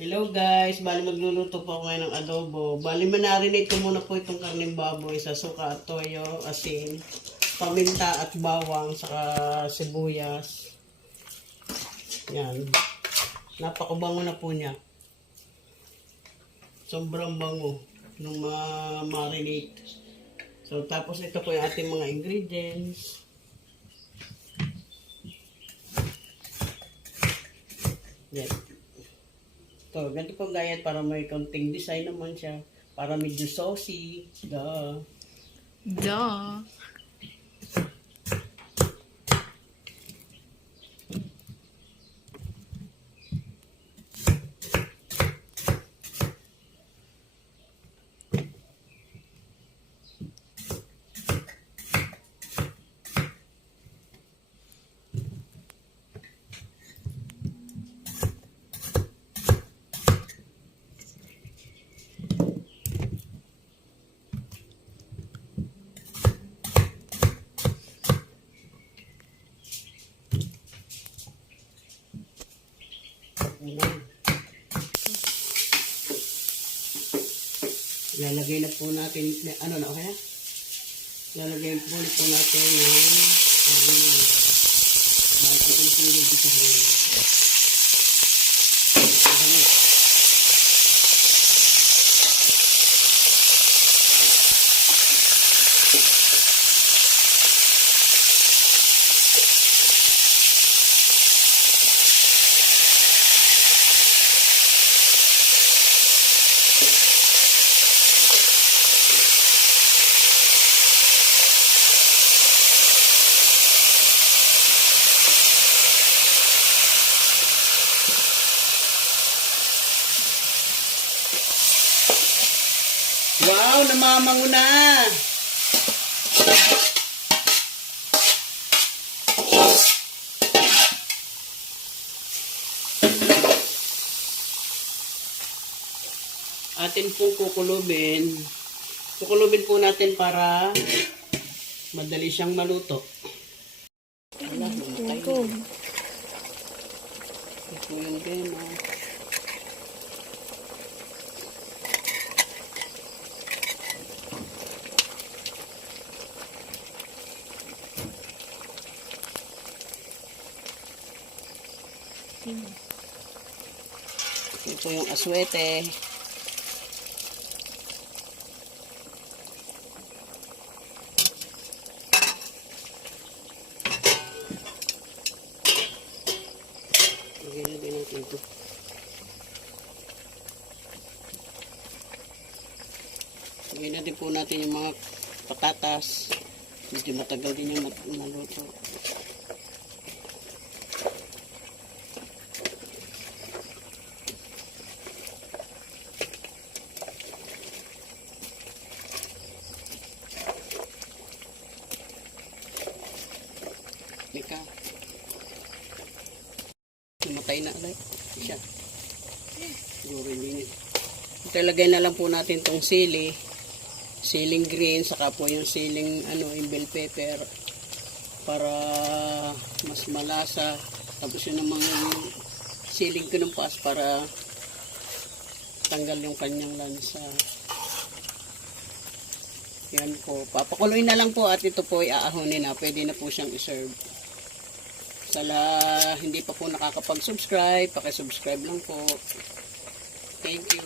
Hello guys, bali magluluto po ako ngayon ng adobo. Bali manarinate ko muna po itong karneng baboy sa suka at toyo, asin, paminta at bawang, saka sibuyas. Yan. Napakabango na po niya. Sobrang bango ng marinate. So tapos ito po yung ating mga ingredients. Yan. Ito, ganito po gayat para may konting design naman siya. Para medyo saucy. Duh. Duh. Lalagay na po natin, ano na, okay na? Lalagay po natin ng bakit ang pili dito sa wow, namamango na. Atin pong kukulubin. Kukulubin po natin para madali siyang maluto. Wala, mamatay na. Ito yung demo. Ito yung aswete. Lagyan na din natin ito. Lagyan natin po natin yung mga patatas. Medyo matagal din yung maluto. Mika. Namatay na alay. Siya. Siguro hindi. Italagay na lang po natin tong sili. Siling green. Saka po yung siling yung bell pepper. Para mas malasa. Tapos yun naman yung siling kinumpas para tanggal yung kanyang lansa. Yan po. Papakuloy na lang po at ito po iaahonin na. Pwede na po siyang iserve. Hindi pa po nakakapag-subscribe, paki-subscribe lang po. Thank you.